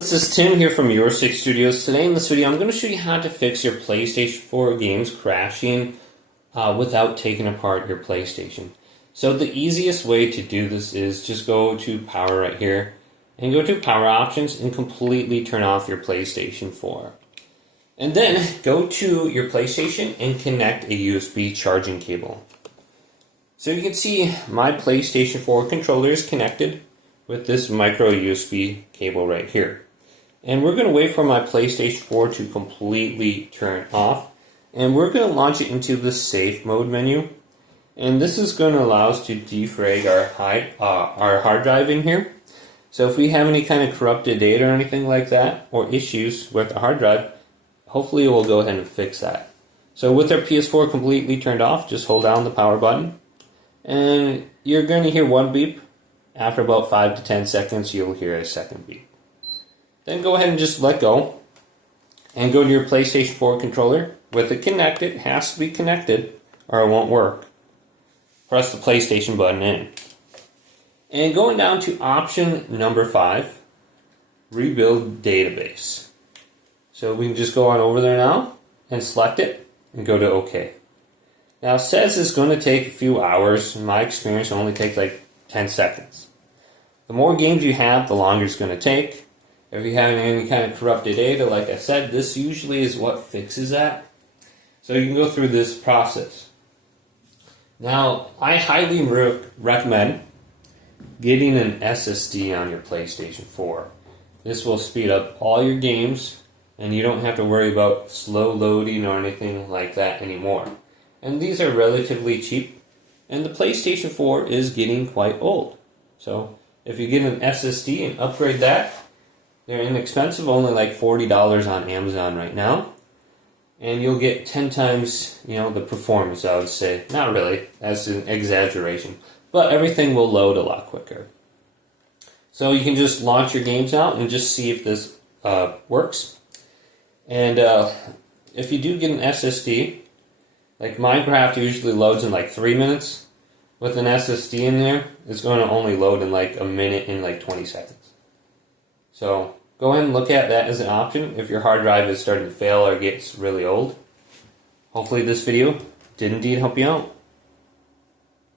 This is Tim here from Your Six Studios. Today in this video I'm going to show you how to fix your PlayStation 4 games crashing without taking apart your PlayStation. So the easiest way to do this is just go to power right here and go to power options and completely turn off your PlayStation 4. And then go to your PlayStation and connect a USB charging cable. So you can see my PlayStation 4 controller is connected with this micro USB cable right here. And we're going to wait for my PlayStation 4 to completely turn off. And we're going to launch it into the safe mode menu. And this is going to allow us to defrag our hard drive in here. So if we have any kind of corrupted data or anything like that, or issues with the hard drive, hopefully we'll go ahead and fix that. So with our PS4 completely turned off, just hold down the power button. And you're going to hear one beep. After about 5 to 10 seconds, you'll hear a second beep. Then go ahead and just let go and go to your PlayStation 4 controller. With it connected, it has to be connected or it won't work. Press the PlayStation button in. And going down to option number 5, rebuild database. So we can just go on over there now and select it and go to OK. Now it says it's going to take a few hours. In my experience, it only takes like 10 seconds. The more games you have, the longer it's going to take. If you have any kind of corrupted data, like I said, this usually is what fixes that. So you can go through this process. Now, I highly recommend getting an SSD on your PlayStation 4. This will speed up all your games, and you don't have to worry about slow loading or anything like that anymore. And these are relatively cheap, and the PlayStation 4 is getting quite old. So if you get an SSD and upgrade that, they're inexpensive, only like $40 on Amazon right now. And you'll get 10 times, the performance, I would say. Not really, that's an exaggeration. But everything will load a lot quicker. So you can just launch your games out and just see if this works. And if you do get an SSD, like Minecraft usually loads in like 3 minutes. With an SSD in there, it's going to only load in like a minute and like 20 seconds. So go ahead and look at that as an option if your hard drive is starting to fail or gets really old. Hopefully this video did indeed help you out.